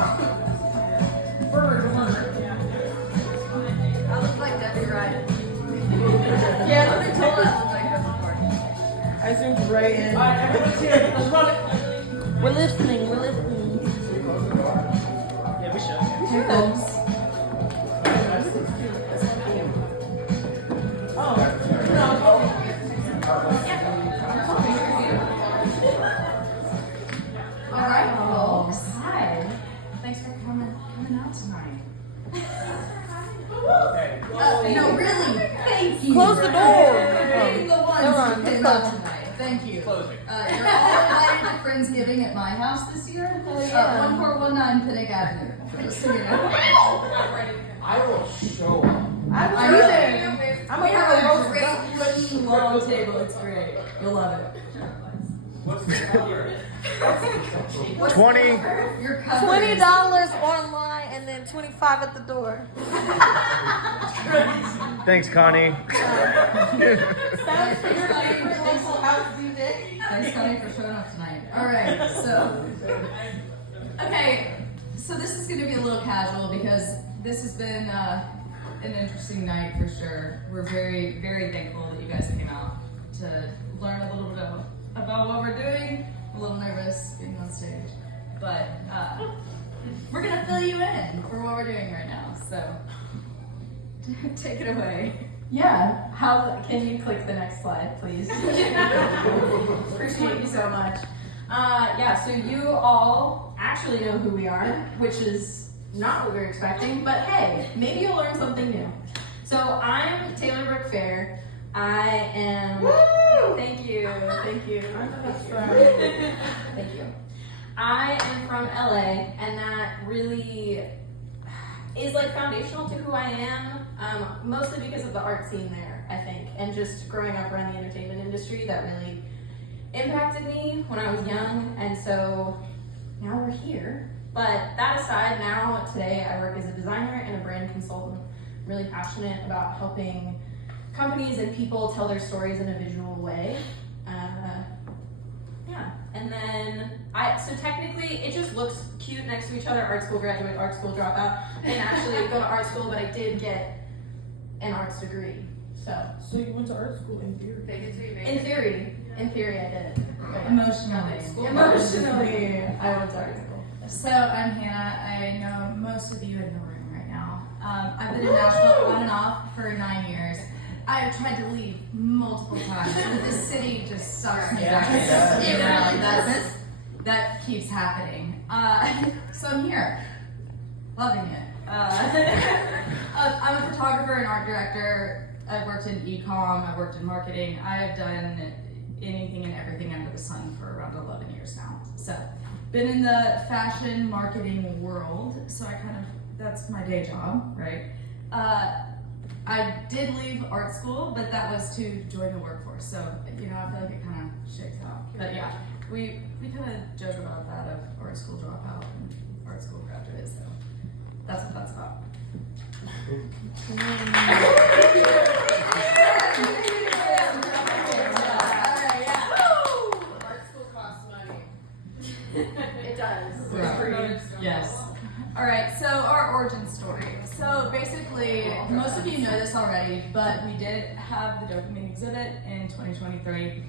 I look like Debbie Ryan. Yeah, I was told I looked like her before. I zoomed right in. Alright, everyone's here. Let's run it. We're listening. Yeah, we should. Here comes. Alright, folks. Hi. Thanks for coming out tonight. No, really, thank you. Close the door. For being the ones Never who mind, came it's out closed. tonight. Thank you. Closing. You're all invited to Friendsgiving at my house this year. 1419 Pinnock Avenue. Just so you know. I will show up. I I will know. be there. I'm We a have a roast. great wooden long table. It's great. You'll love it. What's the color? What's 20. Your cover $20 online and then $25 at the door. Thanks, Connie. Sounds for your favorite local house DJ. Thanks, Connie, for showing up tonight. All right, so this is going to be a little casual because this has been an interesting night for sure. We're very, very thankful that you guys came out to learn a little bit about what we're doing. I'm a little nervous being on stage, but we're going to fill you in for what we're doing right now. So take it away. Yeah. Can you click the next slide, please? Appreciate you so much. So you all actually know who we are, which is not what we were expecting, but hey, maybe you'll learn something new. So I'm Taylor Brooke Fair. I am. Woo! Thank you. Thank you. Thank you. I am from LA, and that really is like foundational to who I am, mostly because of the art scene there, I think, and just growing up around the entertainment industry that really impacted me when I was young, and so now we're here. But that aside, now today I work as a designer and a brand consultant. I'm really passionate about helping companies and people tell their stories in a visual way. And then so technically it just looks cute next to each other, art school graduate, art school dropout. I didn't actually go to art school, but I did get an arts degree. So you went to art school in theory? in theory I did. Emotionally. Emotionally, I went to art school. So I'm Hannah. I know most of you in the room right now. I've been in Nashville on and off for 9 years. I have tried to leave multiple times, but this city just sucks me back. That keeps happening. So I'm here, loving it. I'm a photographer and art director. I've worked in e-com. I've worked in marketing. I have done anything and everything under the sun for around 11 years now. So, been in the fashion marketing world. So that's my day job, right? I did leave art school, but that was to join the workforce. So, I feel like it kind of shakes out. But yeah, we kind of joke about that of art school dropout and art school graduate. So that's what that's about. Art school costs money. It does. Yes. All right, so our origin story. So basically, most of you know this already, but we did have the dopamine exhibit in 2023.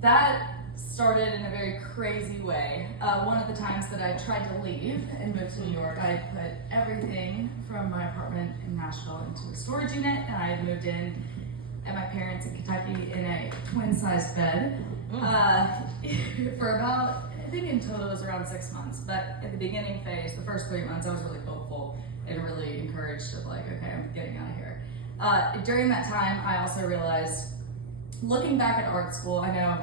That started in a very crazy way. One of the times that I tried to leave and move to New York, I put everything from my apartment in Nashville into a storage unit, and I had moved in at my parents in Kentucky in a twin-sized bed for about, I think in total it was around 6 months. But at the beginning phase, the first 3 months, I was really hopeful and really encouraged of like, okay, I'm getting out of here. During that time, I also realized, looking back at art school, I know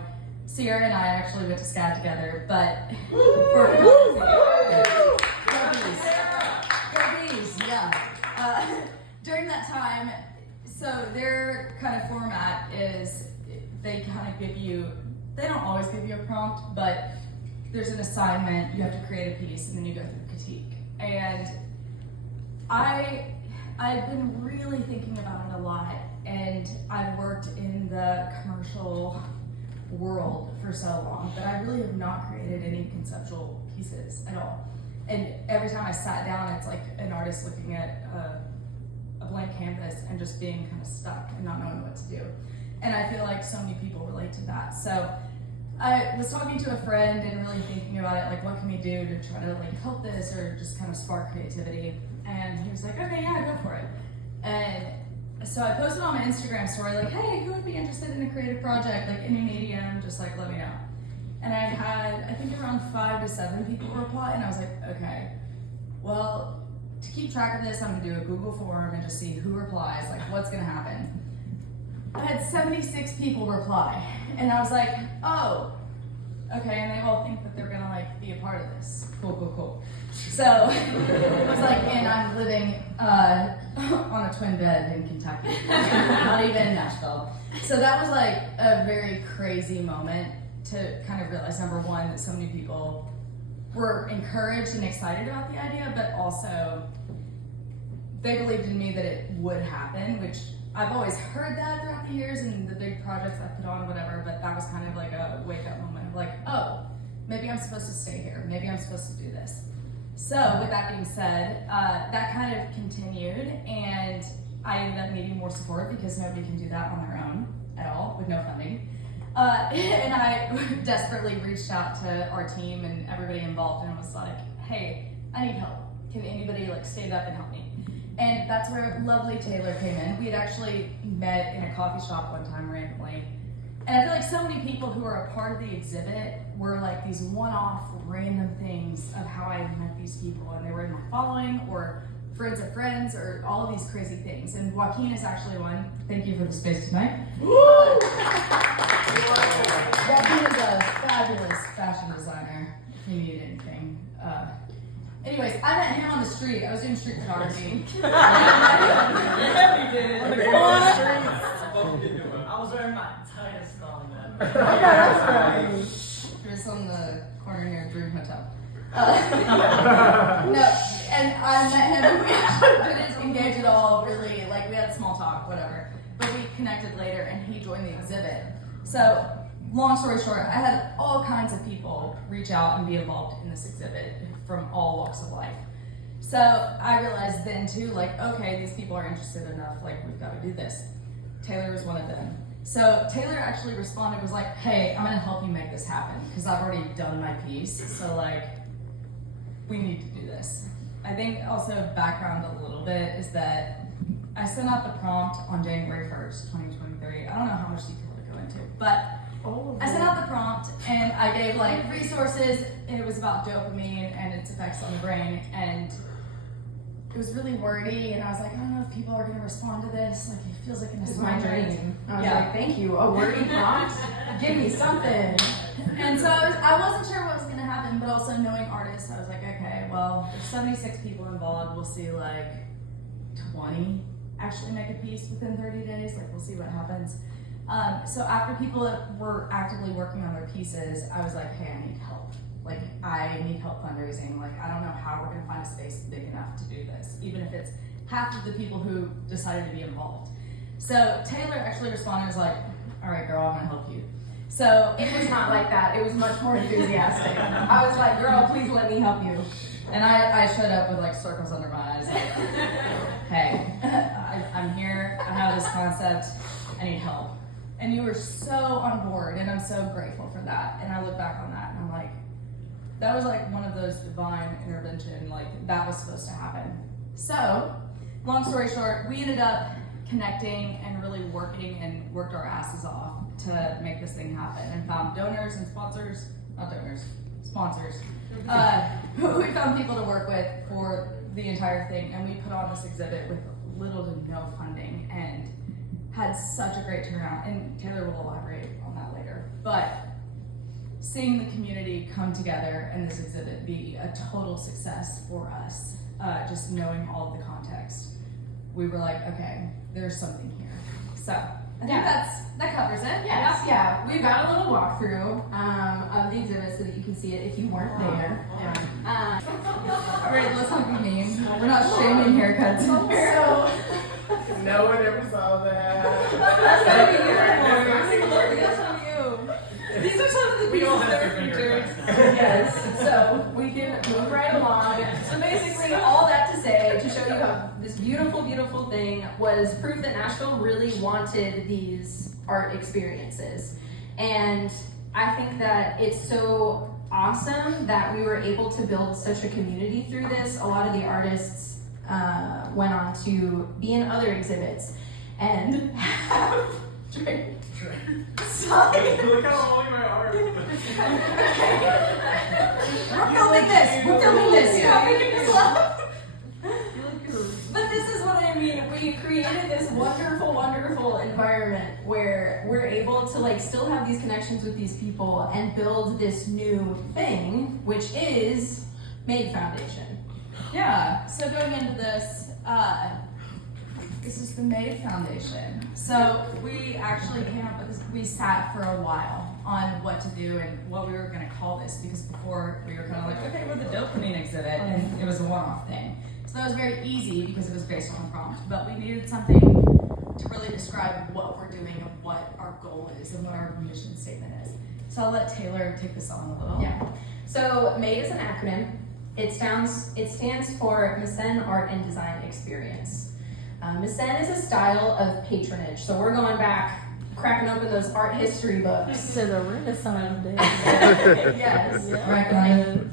Sierra and I actually went to SCAD together, but for during that time, so their kind of format is they kind of give you, they don't always give you a prompt, but there's an assignment, you have to create a piece, and then you go through critique. And I've been really thinking about it a lot, and I've worked in the commercial world for so long that I really have not created any conceptual pieces at all. And every time I sat down, it's like an artist looking at a blank canvas and just being kind of stuck and not knowing what to do. And I feel like so many people relate to that. So I was talking to a friend and really thinking about it, like what can we do to try to like help this or just kind of spark creativity. And he was like, okay, yeah, go for it. And so I posted on my Instagram story, like, hey, who would be interested in a creative project, like any medium, just like let me know. And I had, I think around 5 to 7 people reply, and I was like, okay, well, to keep track of this, I'm gonna do a Google form and just see who replies, like what's gonna happen. I had 76 people reply, and I was like, oh, okay, and they all think that they're gonna like be a part of this. Cool. So it was like, and I'm living on a twin bed in Kentucky, not even in Nashville. So that was like a very crazy moment to kind of realize, number one, that so many people were encouraged and excited about the idea, but also they believed in me that it would happen, which I've always heard that throughout the years and the big projects I put on, whatever, but that was kind of like a wake up moment of like, oh, maybe I'm supposed to stay here. Maybe I'm supposed to do this. So with that being said, that kind of continued, and I ended up needing more support because nobody can do that on their own at all with no funding. And I desperately reached out to our team and everybody involved and was like, hey, I need help. Can anybody like stand up and help me? And that's where lovely Taylor came in. We had actually met in a coffee shop one time randomly. And I feel like so many people who are a part of the exhibit were like these one-off random things of how I met these people, and they were in my following or friends of friends or all of these crazy things. And Joaquin is actually one. Thank you for the space tonight. Woo! Joaquin is a fabulous fashion designer if you need anything. Anyways, I met him on the street. I was doing street photography. Yeah, we did. I was wearing my tightest on that. Just on the corner near Dream Hotel. No, and I met him. We actually didn't engage at all, really. Like, we had small talk, whatever. But we connected later, and he joined the exhibit. So, long story short, I had all kinds of people reach out and be involved in this exhibit from all walks of life. So, I realized then, too, like, okay, these people are interested enough. Like, we've got to do this. Taylor was one of them. So Taylor actually responded, was like, hey, I'm gonna help you make this happen because I've already done my piece. So like, we need to do this. I think also background a little bit is that I sent out the prompt on January 1st, 2023. I don't know how much detail to go into, but I sent out the prompt and I gave like resources, and it was about dopamine and its effects on the brain, and it was really wordy, and I was like, I don't know if people are gonna respond to this. Like, it feels like an It's my assignment. dream. I was like, thank you. A wordy prompt? Give me something. And so I wasn't sure what was gonna happen, but also knowing artists, I was like, okay, well, there's 76 people involved. We'll see like 20 actually make a piece within 30 days. Like, we'll see what happens. So after people were actively working on their pieces, I was like, hey, I need help. Like, I need help fundraising. Like, I don't know how we're gonna find a space big enough to do this, even if it's half of the people who decided to be involved. So Taylor actually responded, was like, all right, girl, I'm gonna help you. So It was not like that. It was much more enthusiastic. I was like, girl, please let me help you. and I showed up with like circles under my eyes. Like, hey, I'm here, I have this concept, I need help. And you were so on board, and I'm so grateful for that. And I look back on that and I'm like, that was like one of those divine intervention, like that was supposed to happen. So, long story short, we ended up connecting and really working and worked our asses off to make this thing happen, and found donors and sponsors, not donors, sponsors. We found people to work with for the entire thing, and we put on this exhibit with little to no funding and had such a great turnout, and Taylor will elaborate on that later. But seeing the community come together and this exhibit be a total success for us, just knowing all of the context, we were like, okay, there's something here. So I think that covers it. Yes, yeah. We've got a little walkthrough of the exhibit so that you can see it if you weren't there. All right, let's not be mean. We're not shaming haircuts. So, No one ever saw that. that's gonna be your That's on you. These are some of the We all pieces have that are different featured. haircuts. Yes, so we can move right along. So beautiful, beautiful thing was proof that Nashville really wanted these art experiences. And I think that it's so awesome that we were able to build such a community through this. A lot of the artists went on to be in other exhibits and have Sorry. Look how holy my art. We're filming this. We're filming this. You're not making this up. But this is what I mean. We created this wonderful, wonderful environment where we're able to like still have these connections with these people and build this new thing, which is Made Foundation. Yeah, so going into this, this is the Made Foundation. So we actually came up with this, we sat for a while on what to do and what we were gonna call this, because before we were kind of like, okay, we're the dopamine exhibit, and it was a one-off thing. So that was very easy because it was based on a prompt, but we needed something to really describe what we're doing and what our goal is and what our mission statement is. So I'll let Taylor take this on a little. Yeah. So MADE is an acronym. It stands for Mecenn Art and Design Experience. Mecenn is a style of patronage. So we're going back, cracking open those art history books. To the Renaissance days. Yes. Right.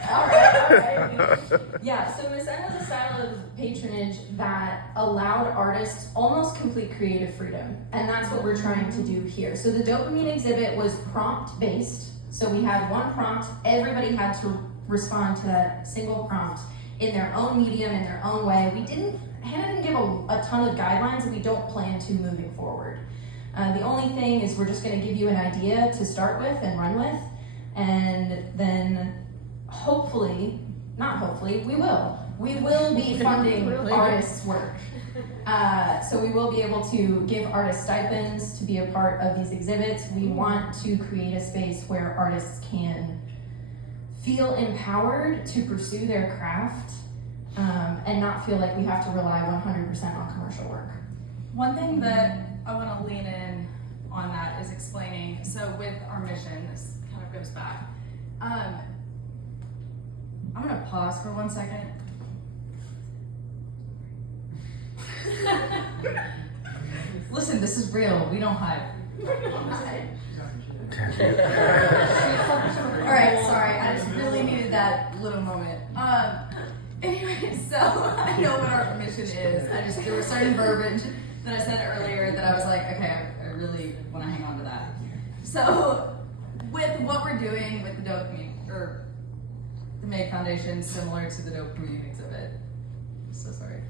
All right. Yeah, so Mecenn was a style of patronage that allowed artists almost complete creative freedom. And that's what we're trying to do here. So the dopamine exhibit was prompt based. So we had one prompt, everybody had to respond to that single prompt in their own medium, in their own way. Hannah didn't give a ton of guidelines that we don't plan to moving forward. The only thing is we're just gonna give you an idea to start with and run with, and then hopefully, not hopefully, we will be funding artists' work. So we will be able to give artists stipends to be a part of these exhibits. We want to create a space where artists can feel empowered to pursue their craft and not feel like we have to rely 100% on commercial work. One thing that I want to lean in on that is explaining, so with our mission, this kind of goes back. I'm gonna pause for 1 second. Listen, this is real, we don't hide. Alright, sorry, I just really needed that little moment. Anyway, so I know what our mission is. There was certain verbiage that I said earlier that I was like, okay, I really want to hang on to that. So with what we're doing with the dopamine, or the Made Foundation, similar to the dopamine exhibit, so sorry,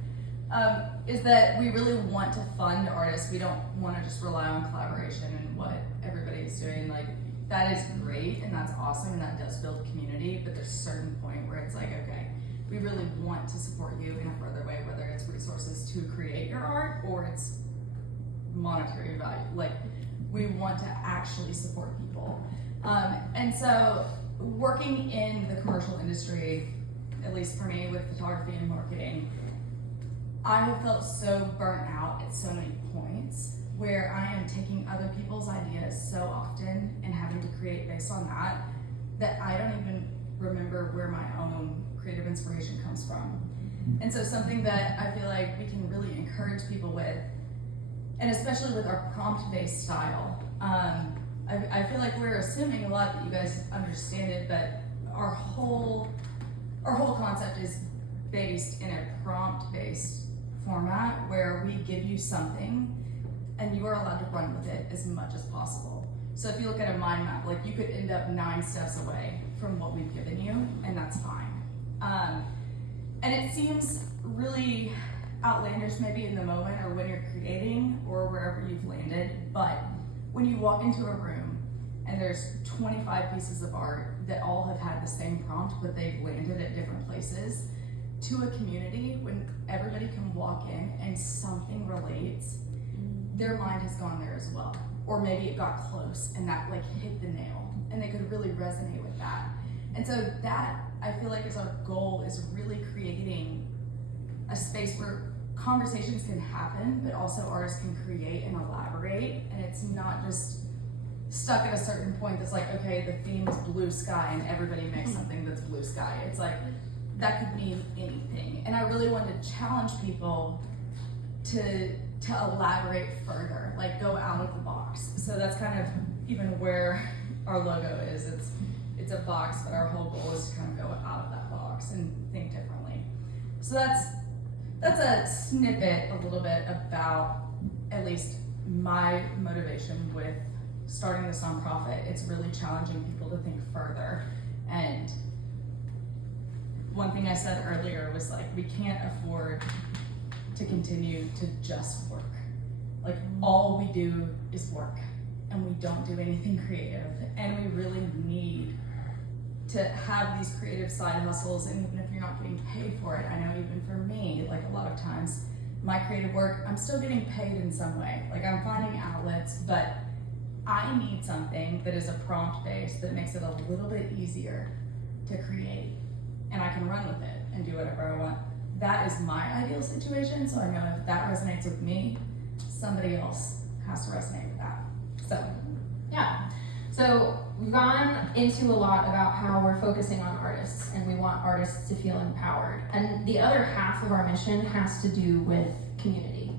is that we really want to fund artists. We don't want to just rely on collaboration and what everybody's doing. Like, that is great and that's awesome and that does build community, but there's a certain point where it's like, okay, we really want to support you in a further way, whether it's resources to create your art or it's monetary value. Like, we want to actually support people. And so working in the commercial industry, at least for me with photography and marketing, I have felt so burnt out at so many points where I am taking other people's ideas so often and having to create based on that I don't even remember where my own creative inspiration comes from. And so something that I feel like we can really encourage people with, and especially with our prompt-based style, I feel like we're assuming a lot that you guys understand it, but our whole concept is based in a prompt-based format where we give you something and you are allowed to run with it as much as possible. So if you look at a mind map, like, you could end up 9 steps away from what we've given you, and that's fine. And it seems really outlandish maybe in the moment or when you're creating or wherever you've landed, but when you walk into a room and there's 25 pieces of art that all have had the same prompt, but they've landed at different places, to a community, when everybody can walk in and something relates, their mind has gone there as well. Or maybe it got close and that like hit the nail and they could really resonate with that. And so that, I feel like, is our goal, is really creating a space where conversations can happen, but also artists can create and elaborate, and it's not just stuck at a certain point that's like, okay, the theme is blue sky and everybody makes something that's blue sky. It's like, that could mean anything. And I really wanted to challenge people to elaborate further, like go out of the box. So that's kind of even where our logo is. It's a box, but our whole goal is to kind of go out of that box and think differently. So that's a snippet, a little bit about at least my motivation with starting this nonprofit. It's really challenging people to think further. And one thing I said earlier was like, we can't afford to continue to just work. Like all we do is work and we don't do anything creative. And we really need to have these creative side hustles, and even if you're not getting paid for it, I know even for me, like a lot of times, my creative work, I'm still getting paid in some way. Like I'm finding outlets, but I need something that is a prompt based that makes it a little bit easier to create, and I can run with it and do whatever I want. That is my ideal situation, so I know if that resonates with me, somebody else has to resonate with that. So, Yeah. So we've gone into a lot about how we're focusing on artists and we want artists to feel empowered. And the other half of our mission has to do with community.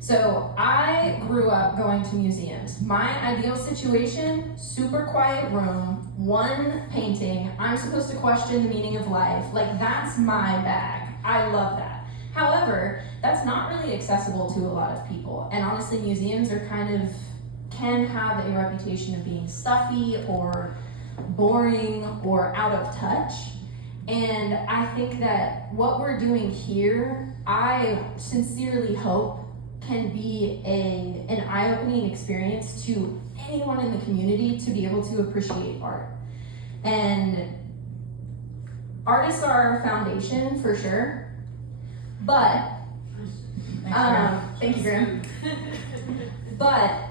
So I grew up going to museums. My ideal situation, super quiet room, one painting. I'm supposed to question the meaning of life. Like that's my bag. I love that. However, that's not really accessible to a lot of people. And honestly, museums are can have a reputation of being stuffy or boring or out of touch. And I think that what we're doing here, I sincerely hope can be an eye-opening experience to anyone in the community to be able to appreciate art. And artists are our foundation for sure, but thank you, Graham. But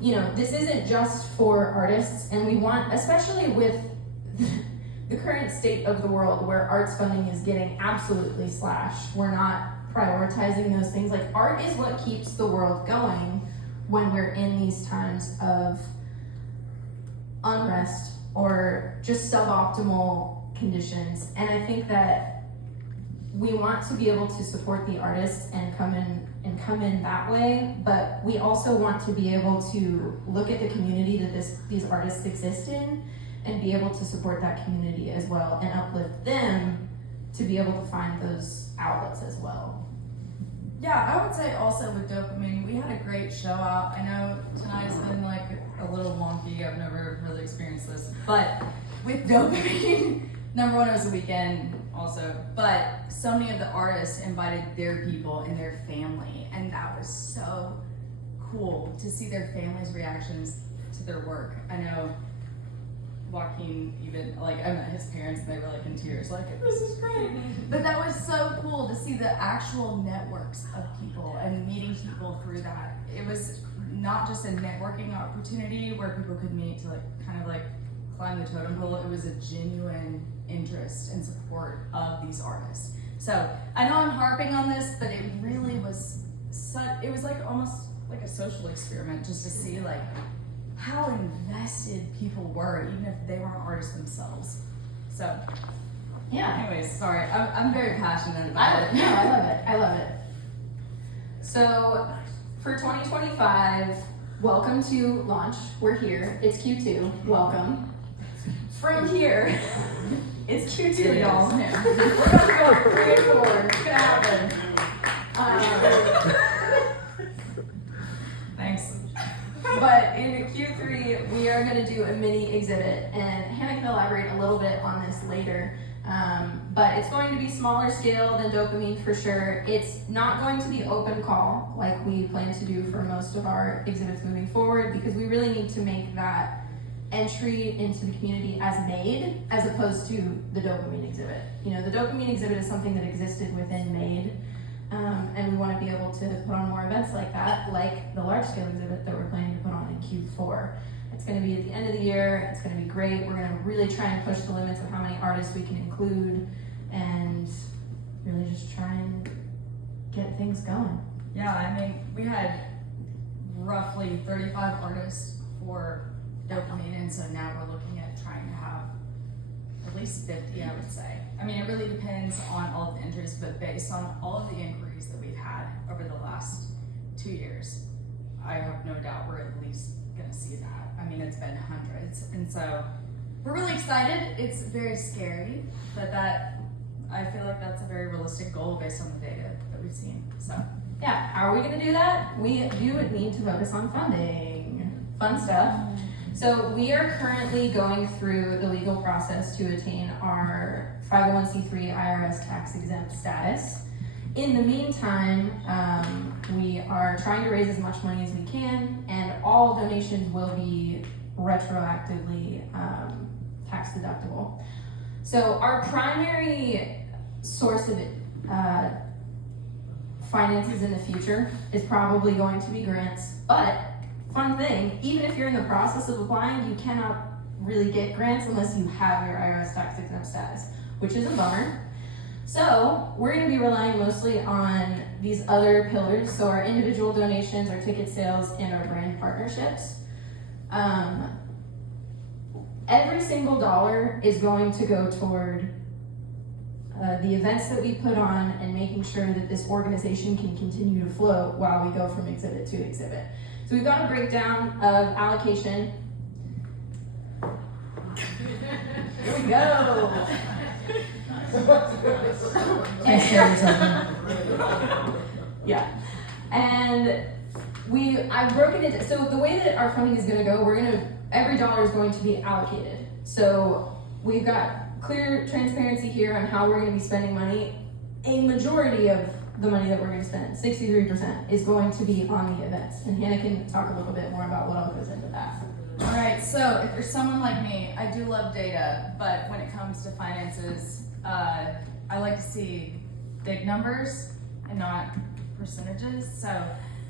you know, this isn't just for artists, and we want, especially with the current state of the world where arts funding is getting absolutely slashed. We're not prioritizing those things. Like art is what keeps the world going when we're in these times of unrest or just suboptimal conditions. And I think that we want to be able to support the artists and come in that way, but we also want to be able to look at the community that these artists exist in and be able to support that community as well and uplift them to be able to find those outlets as well. yeah, I would say also with Dopamine, we had a great show out. I know tonight has been like a little wonky. I've never really experienced this, but with Dopamine, number one, it was a weekend also, but so many of the artists invited their people and their family, and that was so cool to see their families' reactions to their work. I know Joaquin, even like I met his parents and they were like in tears, like this is great. But that was so cool to see the actual networks of people and meeting people through that. It was not just a networking opportunity where people could meet to like kind of like climb the totem pole. It was a genuine interest and support of these artists. So I know I'm harping on this, but it really was it was like almost like a social experiment just to see like how invested people were, even if they weren't artists themselves. So Yeah. anyways, sorry, I'm very passionate about it. I love it. So for 2025, welcome to launch. We're here. It's Q2. Welcome. From here, it's Q2, It y'all. is. Yeah. We're gonna go 3 and 4. It's gonna happen. Thanks. But in Q3, we are going to do a mini exhibit, and Hannah can elaborate a little bit on this later. But it's going to be smaller scale than Dopamine for sure. It's not going to be open call like we plan to do for most of our exhibits moving forward, because we really need to make that entry into the community as made, as opposed to the Dopamine exhibit. You know, the Dopamine exhibit is something that existed within Made. And we want to be able to put on more events like that, like the large scale exhibit that we're planning to put on in Q4. It's going to be at the end of the year. It's going to be great. We're going to really try and push the limits of how many artists we can include and really just try and get things going. Yeah, I mean, we had roughly 35 artists for Dopamine, and so now we're looking at trying to have at least 50, I would say. I mean, it really depends on all of the interest, but based on all of the inquiries that we've had, over the last 2 years. I have no doubt we're at least gonna see that. I mean, it's been hundreds. And so we're really excited. It's very scary, but I feel like that's a very realistic goal based on the data that we've seen. So Yeah, how are we gonna do that? We do need to focus on funding. Fun stuff. So we are currently going through the legal process to attain our 501c3 IRS tax exempt status. In the meantime, we are trying to raise as much money as we can, and all donations will be retroactively tax deductible. So our primary source of finances in the future is probably going to be grants, but fun thing, even if you're in the process of applying, you cannot really get grants unless you have your IRS tax exempt status, which is a bummer. So we're going to be relying mostly on these other pillars, so our individual donations, our ticket sales, and our brand partnerships. Every single dollar is going to go toward the events that we put on and making sure that this organization can continue to float while we go from exhibit to exhibit. So we've got a breakdown of allocation. Here we go. Yeah, and I've broken it. So the way that our funding is going to go, every dollar is going to be allocated. So we've got clear transparency here on how we're going to be spending money. A majority of the money that we're going to spend, 63%, is going to be on the events. And Hannah can talk a little bit more about what all goes into that. all right, so if you're someone like me, I do love data, but when it comes to finances, I like to see big numbers and not percentages. So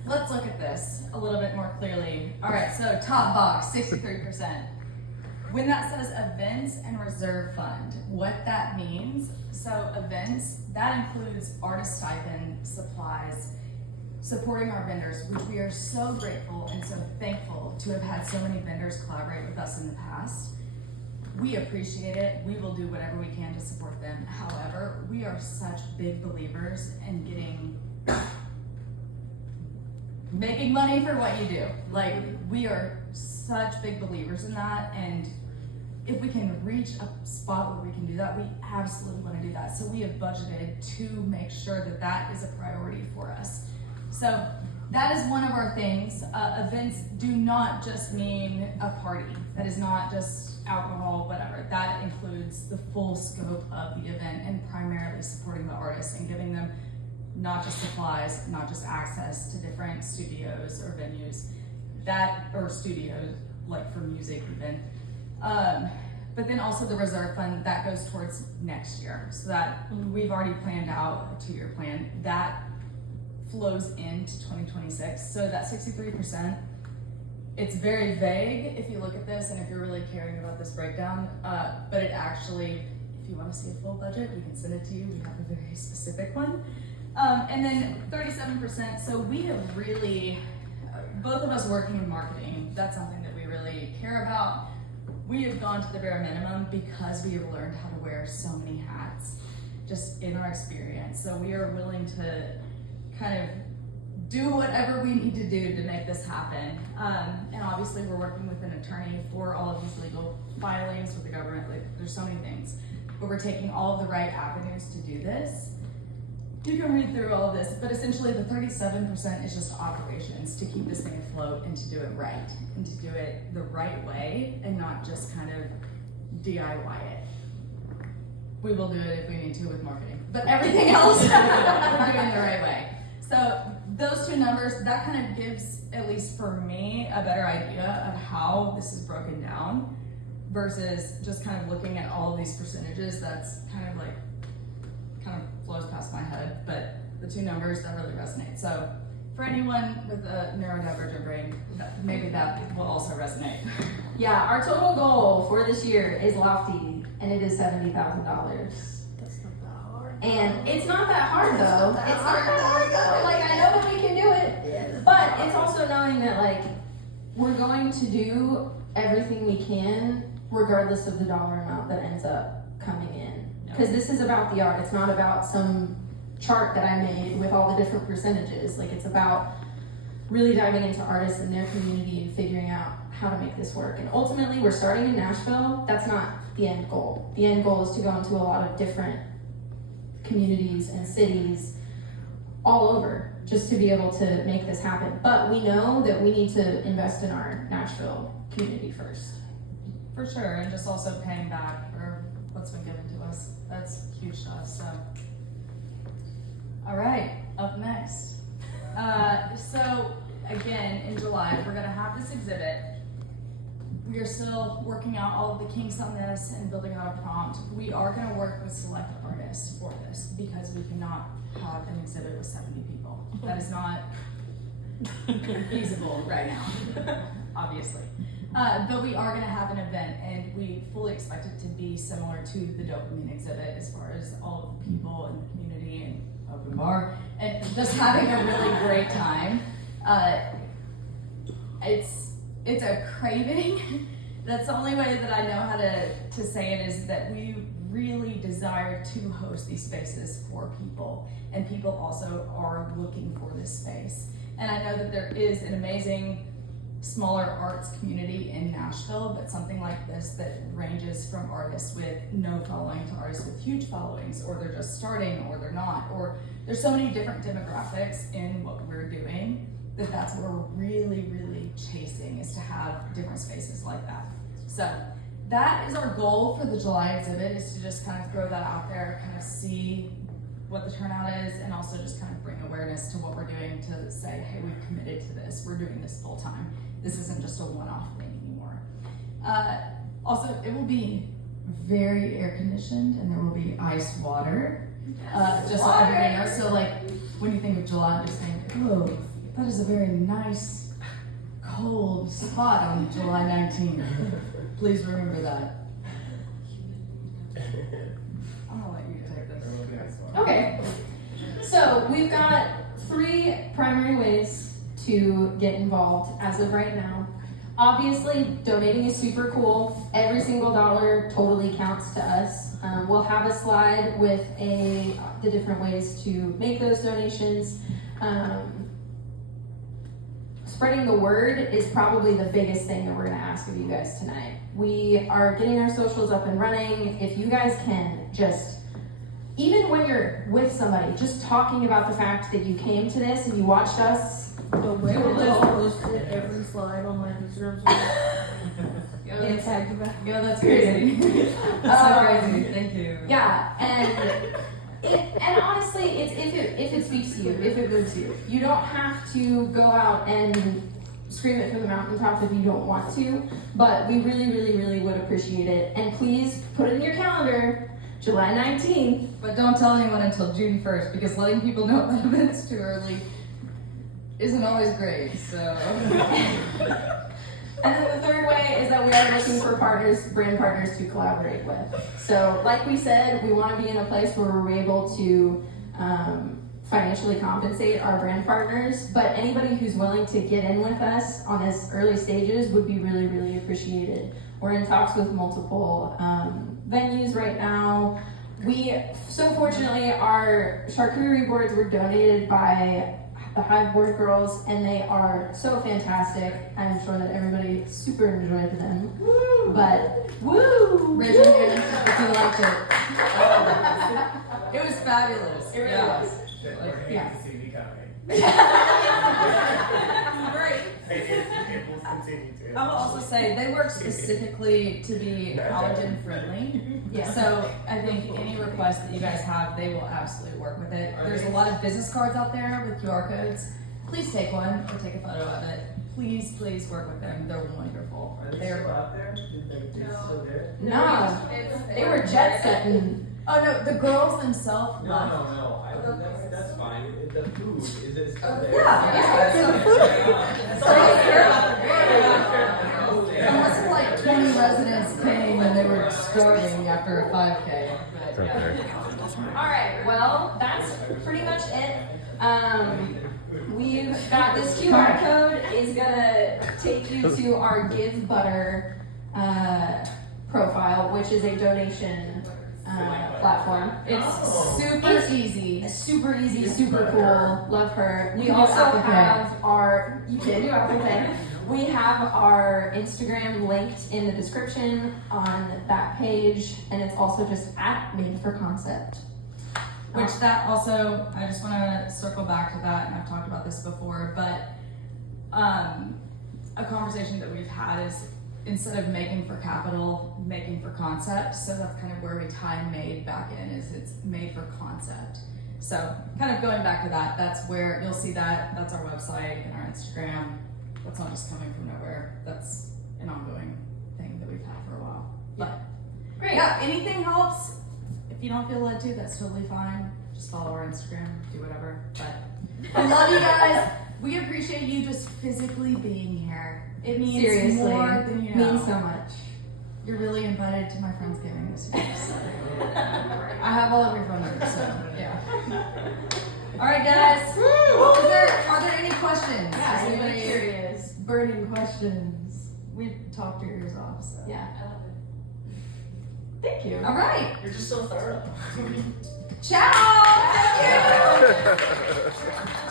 let's look at this a little bit more clearly. All right, so top box, 63%. When that says events and reserve fund, what that means, so events, that includes artist stipend, supplies, supporting our vendors, which we are so grateful and so thankful to have had so many vendors collaborate with us in the past. We appreciate it. We will do whatever we can to support them. However, we are such big believers in making money for what you do. Like, we are such big believers in that, and if we can reach a spot where we can do that, we absolutely want to do that. So we have budgeted to make sure that that is a priority for us. So that is one of our things. Events do not just mean a party. That is not just alcohol, whatever. That includes the full scope of the event and primarily supporting the artists and giving them not just supplies, not just access to different studios or venues, or studios, like for music even. But then also the reserve fund, that goes towards next year. So that we've already planned out a 2-year plan. That flows into 2026. So that 63%, it's very vague if you look at this and if you're really caring about this breakdown, but it actually, if you want to see a full budget, we can send it to you. We have a very specific one. And then 37%, so we have really, both of us working in marketing, that's something that we really care about. We have gone to the bare minimum because we have learned how to wear so many hats just in our experience. So we are willing to kind of do whatever we need to do to make this happen. And obviously we're working with an attorney for all of these legal filings with the government. Like, there's so many things, but we're taking all of the right avenues to do this. You can read through all of this, but essentially the 37% is just operations to keep this thing afloat and to do it right and to do it the right way and not just kind of DIY it. We will do it if we need to with marketing, but everything else we're doing the right way. So those two numbers, that kind of gives, at least for me, a better idea of how this is broken down versus just kind of looking at all of these percentages. That's kind of flows past my head, but the two numbers, that really resonate. So for anyone with a neurodivergent brain, maybe that will also resonate. Yeah, our total goal for this year is lofty, and it is $70,000. That's not that hard. And it's not that hard though. It's not that hard though. Like, I know that we can do it, but it's also knowing that like we're going to do everything we can, regardless of the dollar amount that ends up coming in. Because this is about the art. It's not about some chart that I made with all the different percentages. Like, it's about really diving into artists and their community and figuring out how to make this work. And ultimately, we're starting in Nashville. That's not the end goal. The end goal is to go into a lot of different communities and cities all over, just to be able to make this happen. But we know that we need to invest in our Nashville community first. For sure, and just also paying back for what's been given to us. That's huge to us, so. All right, up next. So again, in July, we're gonna have this exhibit. We are still working out all of the kinks on this and building out a prompt. We are gonna work with select artists for this because we cannot have an exhibit with 70 people. That is not feasible right now, obviously. But we are gonna have an event, and we fully expect it to be similar to the Dopamine exhibit as far as all of the people in the community and open bar, and just having a really great time. It's a craving. That's the only way that I know how to say it, is that we really desire to host these spaces for people, and people also are looking for this space. And I know that there is an amazing smaller arts community in Nashville, but something like this that ranges from artists with no following to artists with huge followings, or they're just starting, or they're not, or there's so many different demographics in what we're doing that's what we're really, really chasing, is to have different spaces like that. So that is our goal for the July exhibit, is to just kind of throw that out there, kind of see what the turnout is, and also just kind of bring awareness to what we're doing, to say, hey, we've committed to this, we're doing this full time. This isn't just a one-off thing anymore. Also, it will be very air conditioned, and there will be ice water, just so everybody knows. So like, when you think of July, just think, oh, that is a very nice, cold spot on July 19th. Please remember that. I'm gonna let you take this. Okay, so we've got 3 primary ways to get involved as of right now. Obviously, donating is super cool. Every single dollar totally counts to us. We'll have a slide with the different ways to make those donations. Spreading the word is probably the biggest thing that we're gonna ask of you guys tonight. We are getting our socials up and running. If you guys can just, even when you're with somebody, just talking about the fact that you came to this and you watched us. But where did I post it every slide on my Instagram and tag you back? Yo, that's crazy. So crazy. Thank you. Yeah, and honestly, it's if it speaks to you, if it moves you. You don't have to go out and scream it from the mountaintops if you don't want to, but we really, really, really would appreciate it. And please put it in your calendar, July 19th. But don't tell anyone until June 1st, because letting people know that event's too early isn't always great, so. And then the third way is that we are looking for partners, brand partners to collaborate with. So like we said, we want to be in a place where we're able to financially compensate our brand partners, but anybody who's willing to get in with us on this early stages would be really, really appreciated. We're in talks with multiple venues right now. So fortunately, our charcuterie boards were donated by the Hive Board girls, and they are so fantastic. I'm sure that everybody super enjoyed them. Woo! But woo! Raise your hand if you liked it. It was fabulous. It really Yeah. was. We're Yeah. to see me coming. Great. It will continue to. I will also say they work specifically to be allergen friendly. Yeah. So I think any request that you guys have, they will absolutely work with it. There's a lot of business cards out there with QR codes. Please take one or take a photo of it. Please, please work with them. They're wonderful. Are they still out there? Is they still there? No, they were jet setting. Oh no, the girls themselves left. No. That's fine. The food, is it still there? Unless it's like 20 residents came and they were starving after a 5K. All right, well, that's pretty much it. We've got this QR code is gonna take you to our Give Butter profile, which is a donation platform. It's super easy. super easy, super cool. Love her. We You also Apple Pay. have our, you can do Apple Pay. We have our Instagram linked in the description on that page, and it's also just at Made for Concept. Which that also, I just want to circle back to that, and I've talked about this before, but a conversation that we've had is instead of making for capital, making for concept. So that's kind of where we tie made back in, is it's made for concept. So kind of going back to that, that's where you'll see that. That's our website and our Instagram. That's not just coming from nowhere. That's an ongoing thing that we've had for a while. But Great. yeah, anything helps. If you don't feel led to, that's totally fine. Just follow our Instagram, do whatever. But I love you guys. We appreciate you just physically being here. It means Seriously, more than you know. means so much. You're really invited to my Friendsgiving this year. So. I have all of your phone numbers, so yeah. All right, guys. Are there any questions? Yeah, Is anybody anybody curious? Burning questions. We've talked your ears off, so. Yeah. I love it. Thank you. All right. You're just so thorough. Ciao. Thank you.